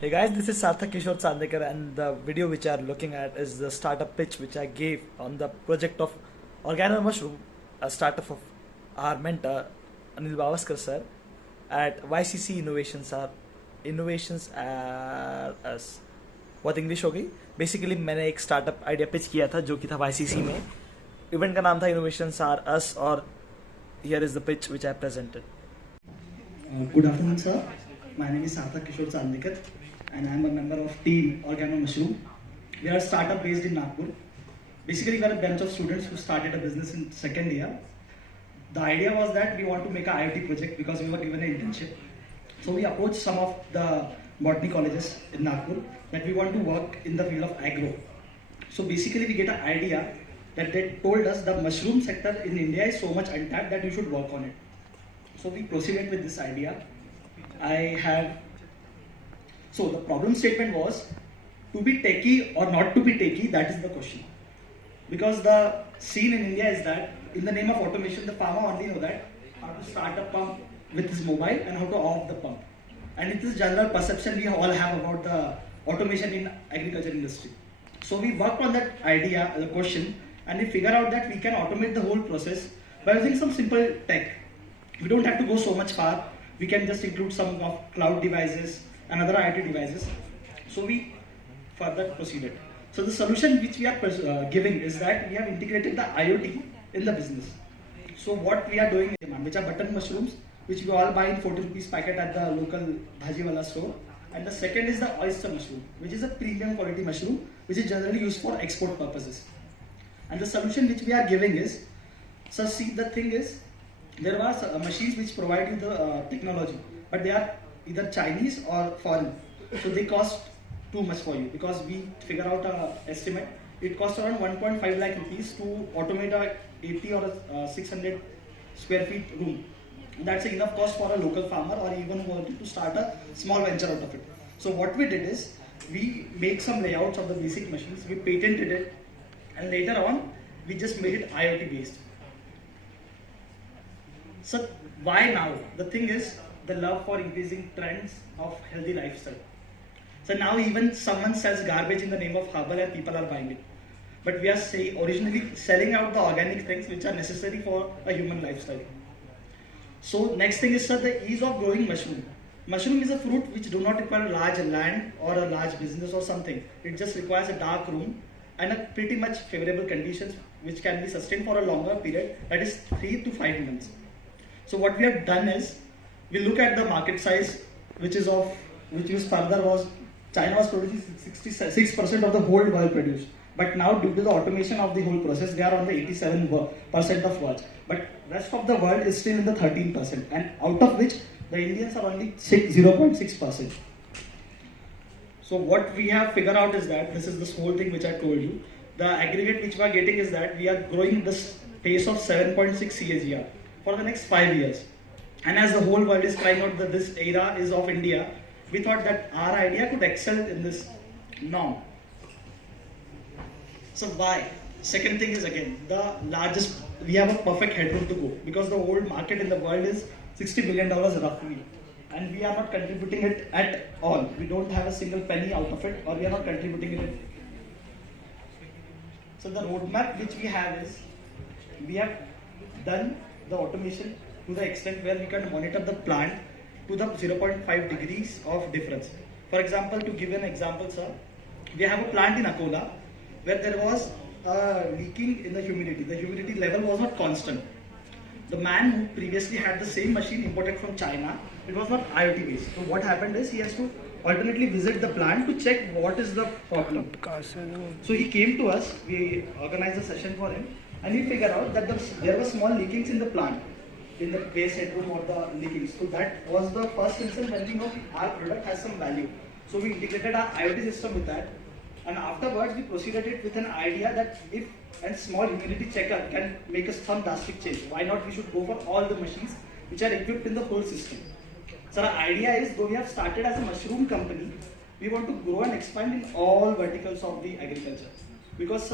Hey guys, this is Sarthak Chandekar, and the video which you are looking at is the startup pitch which I gave on the project of Organo Mushroom, a startup of our mentor Anil Bavaskar sir at YCC Innovations are us. बहुत English हो गई. Basically मैंने एक startup idea pitch किया था जो कि था YCC में. इवेंट का नाम था इनोवेशंस आर अस और here is the pitch which I presented. Good afternoon, sir. My name is Sarthak Chandekar, and I am a member of Team Organo Mushroom. We are a startup based in Nagpur. Basically, we are a bunch of students who started a business in second year. The idea was that we want to make an IoT project because we were given an internship. So we approached some of the botany colleges in Nagpur that we want to work in the field of agro. So basically, we get an idea that they told us the mushroom sector in India is so much untapped that you should work on it. So we proceeded with this idea. So the problem statement was to be techie or not to be techie, that is the question. Because the scene in India is that in the name of automation, the farmer only know that how to start a pump with his mobile and how to off the pump. And it is general perception we all have about the automation in agriculture industry. So we worked on that idea, the question, and we figure out that we can automate the whole process by using some simple tech. We don't have to go so much far. We can just include some of cloud devices and other IoT devices. So we further proceeded. So the solution which we are giving is that we have integrated the IoT in the business. So what we are doing, which are button mushrooms, which we all buy in 40 rupees packet at the local bhajiwala store. And the second is the oyster mushroom, which is a premium quality mushroom, which is generally used for export purposes. And the solution which we are giving is, so see, the thing is, there are machines which provide you the technology, but they are either Chinese or foreign. So they cost too much for you because we figure out an estimate. It costs around 1.5 lakh rupees to automate a 80 or a 600 square feet room. That's enough cost for a local farmer or even wanted to start a small venture out of it. So what we did is we make some layouts of the basic machines, we patented it, and later on we just made it IoT based. So why now? The thing is the love for increasing trends of healthy lifestyle. So now even someone sells garbage in the name of herbal and people are buying it. But we are originally selling out the organic things which are necessary for a human lifestyle. So next thing is, sir, the ease of growing mushroom. Mushroom is a fruit which do not require large land or a large business or something. It just requires a dark room and a pretty much favorable conditions which can be sustained for a longer period, that is 3 to 5 months. So what we have done is, we look at the market size, which was China was producing 66% of the whole world produced. But now due to the automation of the whole process, they are on the 87% of world. But rest of the world is still in the 13%, and out of which the Indians are only 0.6%. So what we have figured out is that this is this whole thing which I told you. The aggregate which we are getting is that we are growing this pace of 7.6 CAGR for the next 5 years. And as the whole world is crying out that this era is of India, we thought that our idea could excel in this norm. So why? Second thing is, again, the largest, we have a perfect headroom to go because the whole market in the world is $60 billion roughly. And we are not contributing it at all. We don't have a single penny out of it, or we are not contributing it. So the roadmap which we have is, we have done the automation to the extent where we can monitor the plant to the 0.5 degrees of difference. For example, to give an example, sir, we have a plant in Akola where there was leaking in the humidity. The humidity level was not constant. The man who previously had the same machine imported from China, it was not IoT based. So what happened is he has to alternately visit the plant to check what is the problem. So he came to us, we organized a session for him, and we figured out that there were small leakings in the plant, in the base headroom or the leakings. So that was the first instance when we know our product has some value. So we integrated our IoT system with that, and afterwards we proceeded it with an idea that if a small humidity checker can make us some drastic change, why not we should go for all the machines which are equipped in the whole system. So our idea is, though we have started as a mushroom company, we want to grow and expand in all verticals of the agriculture. Because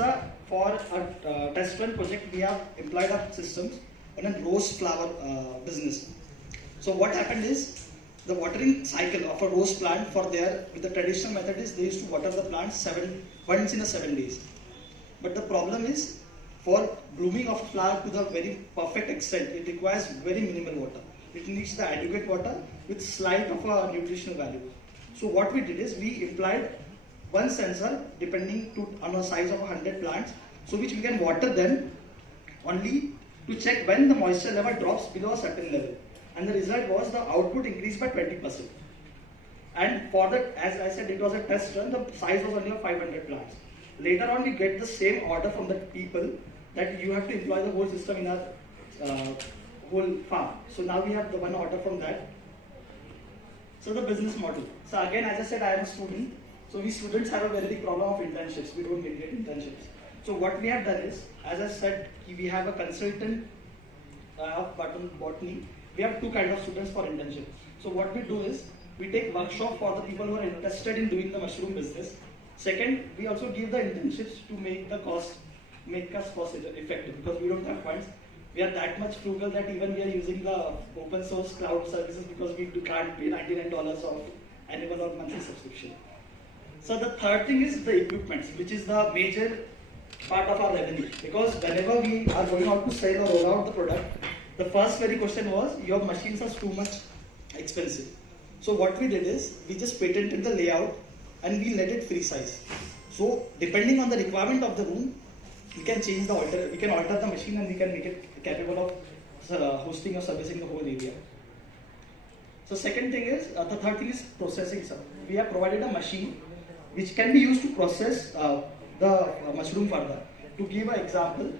for a test run project, we have employed our systems on a rose flower business. So what happened is, the watering cycle of a rose plant for their, with the traditional method is they used to water the plant once in a 7 days. But the problem is, for blooming of a flower to the very perfect extent, it requires very minimal water. It needs the adequate water with slight of a nutritional value. So what we did is we applied one sensor depending on the size of 100 plants, so which we can water them only to check when the moisture level drops below a certain level. And the result was the output increased by 20%. And for that, as I said, it was a test run, the size was only of 500 plants. Later on, we get the same order from the people that you have to employ the whole system in our whole farm. So now we have the one order from that. So the business model. So again, as I said, I am a student. So we students have a very big problem of internships. We don't get internships. So what we have done is, as I said, we have a consultant of botany. We have two kinds of students for internship. So what we do is, we take workshop for the people who are interested in doing the mushroom business. Second, we also give the internships to make us cost effective, because we don't have funds. We are that much frugal that even we are using the open source cloud services because we can't pay $99 of annual or monthly subscription. So the third thing is the equipment, which is the major part of our revenue. Because whenever we are going out to sell or roll out the product, the first very question was, your machines are too much expensive. So what we did is, we just patented the layout and we let it free size. So depending on the requirement of the room, we can change we can alter the machine and we can make it capable of hosting or servicing the whole area. So second thing is, the third thing is processing. Sir. We have provided a machine which can be used to process the mushroom further. To give an example,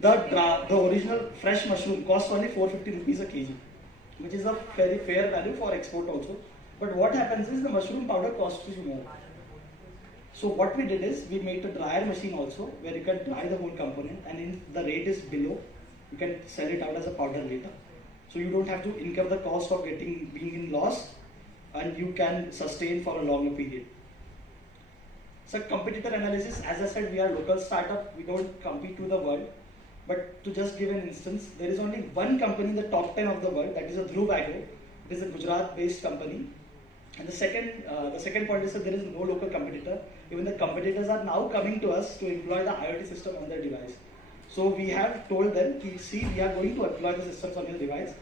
the original fresh mushroom costs only 450 rupees a kg, which is a very fair value for export also. But what happens is, the mushroom powder costs you more. So what we did is, we made a dryer machine also, where you can dry the whole component, and if the rate is below, you can sell it out as a powder later. So you don't have to incur the cost of being in loss, and you can sustain for a longer period. So competitor analysis, as I said, we are local startup, we don't compete with the world. But to just give an instance, there is only one company in the top 10 of the world, that is a Dhruv Agro. It is a Gujarat-based company. And the second point is that there is no local competitor. Even the competitors are now coming to us to employ the IoT system on their device. So we have told them, see, we are going to employ the systems on your device.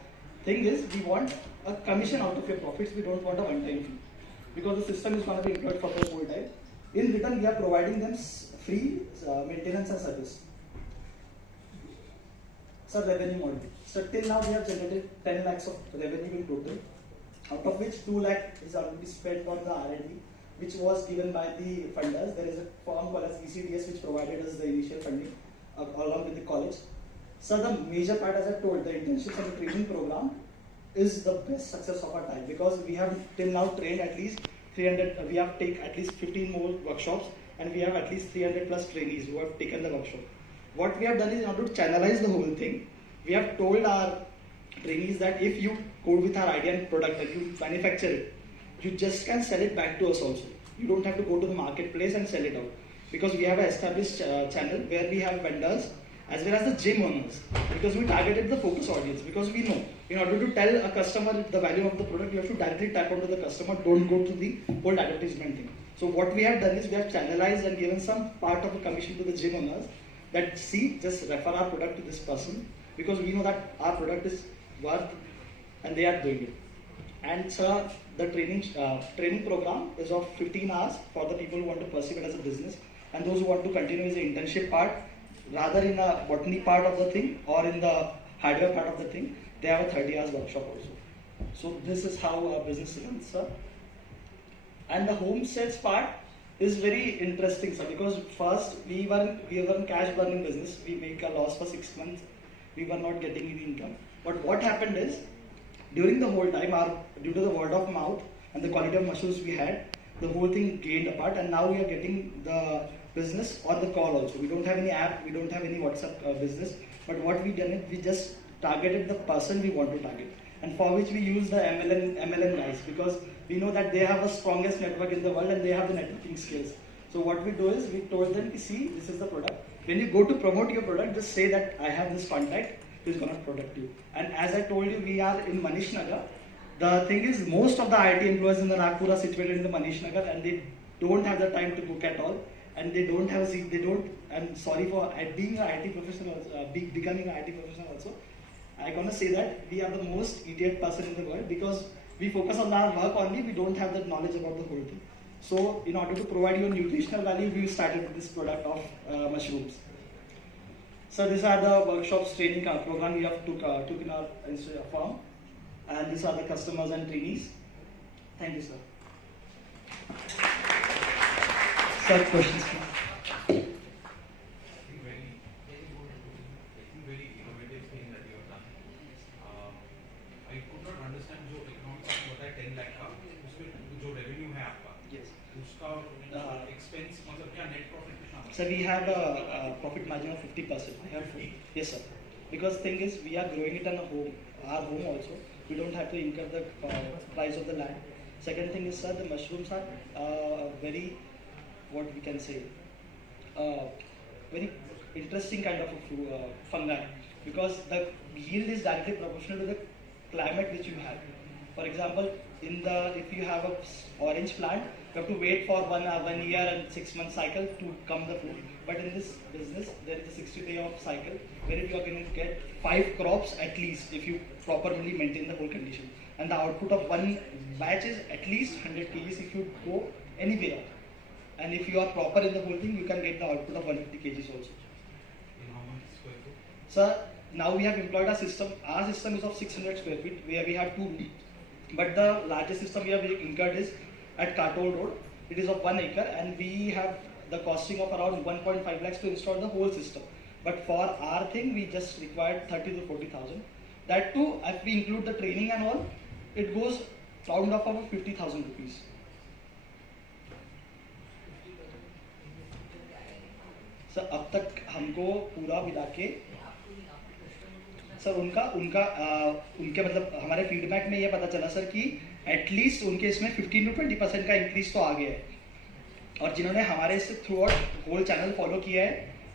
Thing is, we want a commission out of your profits. We don't want a one-time fee, because the system is going to be employed for the whole time. In return, we are providing them free maintenance and service. So revenue model. So till now we have generated 10 lakhs of revenue in total, out of which 2 lakh is already spent on the R&D, which was given by the funders. There is a firm called as ECDS which provided us the initial funding along with the college. So the major part, as I told, the internships and the training program is the best success of our time, because we have till now trained at least 300, we have taken at least 15 more workshops, and we have at least 300 plus trainees who have taken the workshop. What we have done is, in order to channelize the whole thing, we have told our trainees that if you go with our idea and product and you manufacture it, you just can sell it back to us also. You don't have to go to the marketplace and sell it out, because we have an established channel where we have vendors as well as the gym owners, because we targeted the focus audience, because we know in order to tell a customer the value of the product, you have to directly tap onto the customer, don't go to the whole advertisement thing. So what we have done is, we have channelized and given some part of the commission to the gym owners, that see, just refer our product to this person, because we know that our product is worth and they are doing it. And so the training program is of 15 hours for the people who want to pursue it as a business, and those who want to continue as the internship part, rather in a botany part of the thing or in the hardware part of the thing, they have a 30 hours workshop also. So this is how our business runs, sir. And the home sales part is very interesting, sir, because first we were in cash burning business. We make a loss for 6 months. We were not getting any income. But what happened is, during the whole time, due to the word of mouth and the quality of mushrooms we had, the whole thing gained apart, and now we are getting the business on the call also. We don't have any app, we don't have any WhatsApp business, but what we done is, we just targeted the person we want to target, and for which we use the MLM guys, because we know that they have the strongest network in the world and they have the networking skills. So what we do is, we told them, see, this is the product. When you go to promote your product, just say that I have this contact who is going to protect you. And as I told you, we are in Manish Nagar. The thing is, most of the IT employees in the Nagpur are situated in the Manish Nagar, and they don't have the time to cook at all, and they don't have a seat. They don't. And sorry for being an IT professional, becoming an IT professional also. I'm gonna say that we are the most idiot person in the world because we focus on our work only. We don't have that knowledge about the whole thing. So, in order to provide you a nutritional value, we started with this product of mushrooms. So, these are the workshops training program we have took in our firm, and these are the customers and trainees. Thank you, sir. Sir, questions? So we have a profit margin of 50%. Yes, sir. Because thing is, we are growing it on our home also. We don't have to incur the price of the land. Second thing is, sir, the mushrooms are very, what we can say, very interesting kind of a fungi, because the yield is directly proportional to the climate which you have. For example, if you have a orange plant, you have to wait for 1 year and 6 month cycle to come the fruit. But in this business, there is a 60-day of cycle where you are going to get 5 crops at least if you properly maintain the whole condition. And the output of one batch is at least 100 kgs if you go anywhere. And if you are proper in the whole thing, you can get the output of 150 kgs also. In how much square foot? Sir, now we have employed a system. Our system is of 600 square feet where we have 2. But the largest system we have incurred is at Katol Road. It is of 1 acre, and we have the costing of around 1.5 lakhs to install the whole system. But for our thing, we just required 30 to 40,000. That too, if we include the training and all, it goes round off about 50,000 rupees. Sir अब तक हमको पूरा मिला के sir उनके मतलब हमारे feedback में ये पता चला सर कि एटलीस्ट उनके इसमें 15 to 20% का इंक्रीज तो आ गया है, और जिन्होंने हमारे इससे throughout whole channel follow किया है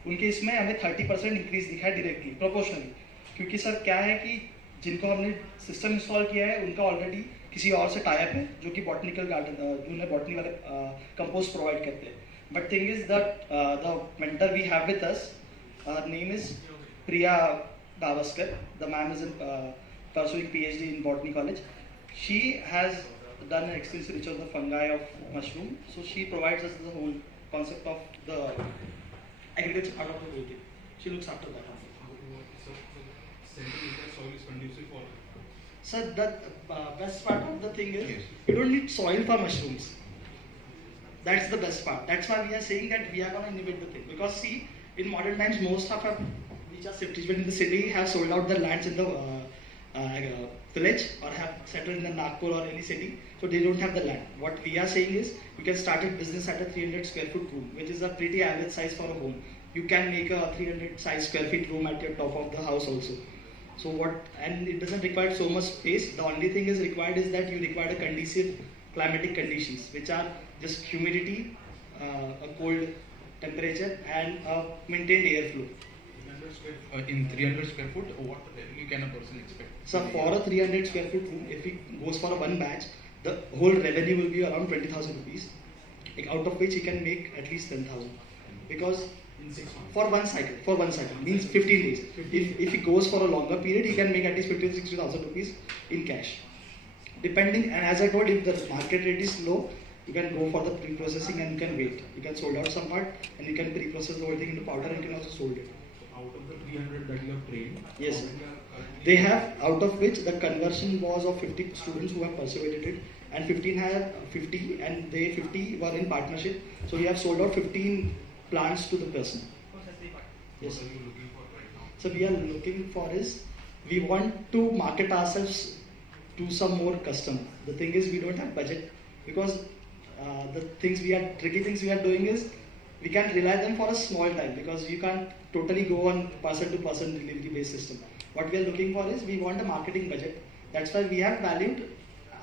उनके इसमें हमें 30% इंक्रीज दिखा है डायरेक्टली प्रोपोर्शनली. क्योंकि सर क्या है कि जिनको हमने सिस्टम इंस्टॉल किया है उनका ऑलरेडी किसी और से टाई अप है जो कि बॉटनिकल गार्डन जो उन्हें बॉटनी वाले कंपोस्ट प्रोवाइड करते हैं. But thing is that the mentor we have with us, name is Priya Gavaskar. The ma'am is pursuing PhD in botany college. She has done an extensive research on the fungi of mushroom, so she provides us the whole concept of the agriculture part of the whole thing. She looks after that. Central India soil is conducive for. So the best part of the thing is you don't need soil for mushrooms. That's the best part. That's why we are saying that we are going to innovate the thing. Because see, in modern times, most of our which are situated in the city have sold out their lands in the village or have settled in the Nagpur or any city, so they don't have the land. What we are saying is you can start a business at a 300 square foot room, which is a pretty average size for a home. You can make a 300 size square feet room at your top of the house also. So and it doesn't require so much space. The only thing is required is that you require a conducive climatic conditions, which are just humidity, a cold temperature, and a maintained airflow. In 300 square foot, what revenue can a person expect? So for a 300 square foot room, if it goes for a one batch, the whole revenue will be around 20,000 rupees, out of which he can make at least 10,000. Because in 6 months. For one cycle means 15 days. If he goes for a longer period, he can make at least 50 to 60,000 rupees in cash. Depending, and as I told, if the market rate is low, you can go for the pre-processing and you can wait. You can sold out some part and you can pre-process the whole thing into powder and you can also sold it. Out of the 300 that you have trained, yes, they have, out of which the conversion was of 50 students who have persevered it, and 15 have 50, and they 50 were in partnership. So we have sold out 15 plants to the person. Yes. What are you looking for right now? So we are looking for is we want to market ourselves to some more customer. The thing is we don't have budget because the tricky things we are doing is we can't rely them for a small time because you can't totally go on person to person delivery based system. What we are looking for is we want a marketing budget. That's why we have valued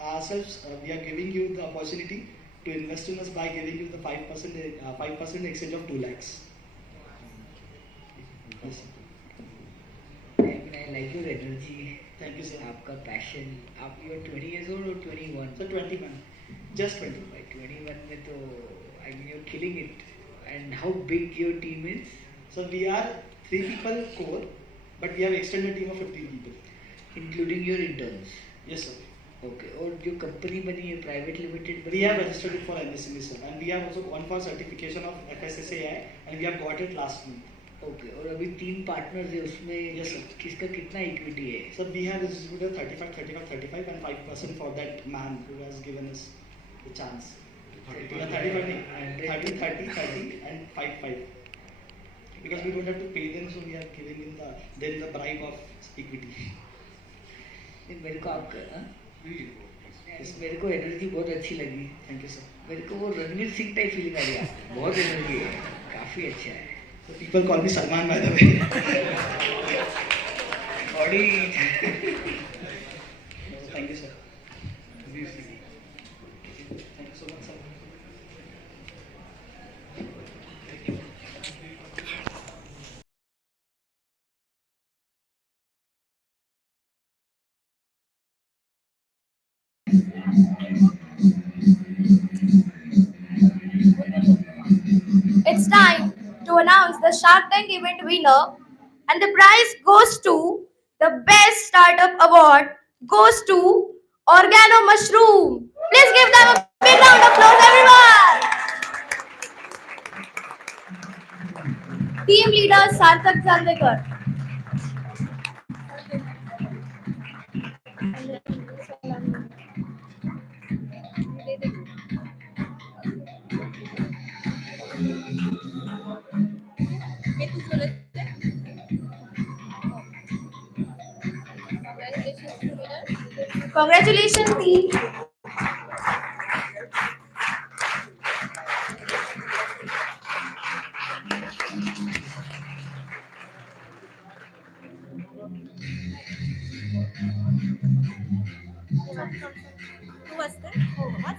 ourselves. We are giving you the opportunity to invest in us by giving you the 5% exchange of 2 lakhs. Yes. I like your energy. Thank you, sir. आपका passion. आप you're 20 years old or 21? So 21, just 20. By 21 में तो I mean you're killing it. And how big your team is? So we are 3 people core, but we have extended team of 15 people. Including your interns. Yes, sir. Okay. और जो company बनी है private limited We have registered it for MSME, sir, and we have also gone for certification of FSSAI, and we have got it last month. Okay और अभी 3 partners है उसमें Yes, sir. किसका कितना इक्विटी है So we have distributed 35, 35, 35, and 5% for that man who has given us the chance. 35. 35, 30, 30, 30, and 5, 5. Because we don't have to pay them, so we are giving them the bribe of equity. ये मेरे को आपका हाँ? Yes. मेरे को energy बहुत अच्छी लगी Thank you, sir. मेरे को वो रणवीर सिंह टाइप फीलिंग आ रही है बहुत एनर्जी है काफी अच्छा है So people call me Salman, by the way. Body Thank you, sir. Yes. Thank you so much, sir. It's time to announce the Shark Tank event winner, and the prize goes to the Best Startup Award goes to Organo Mushroom. Please give them a big round of applause, everyone. Team leader Sarthak Chandekar. Congratulations, team. Who was that? Oh, what?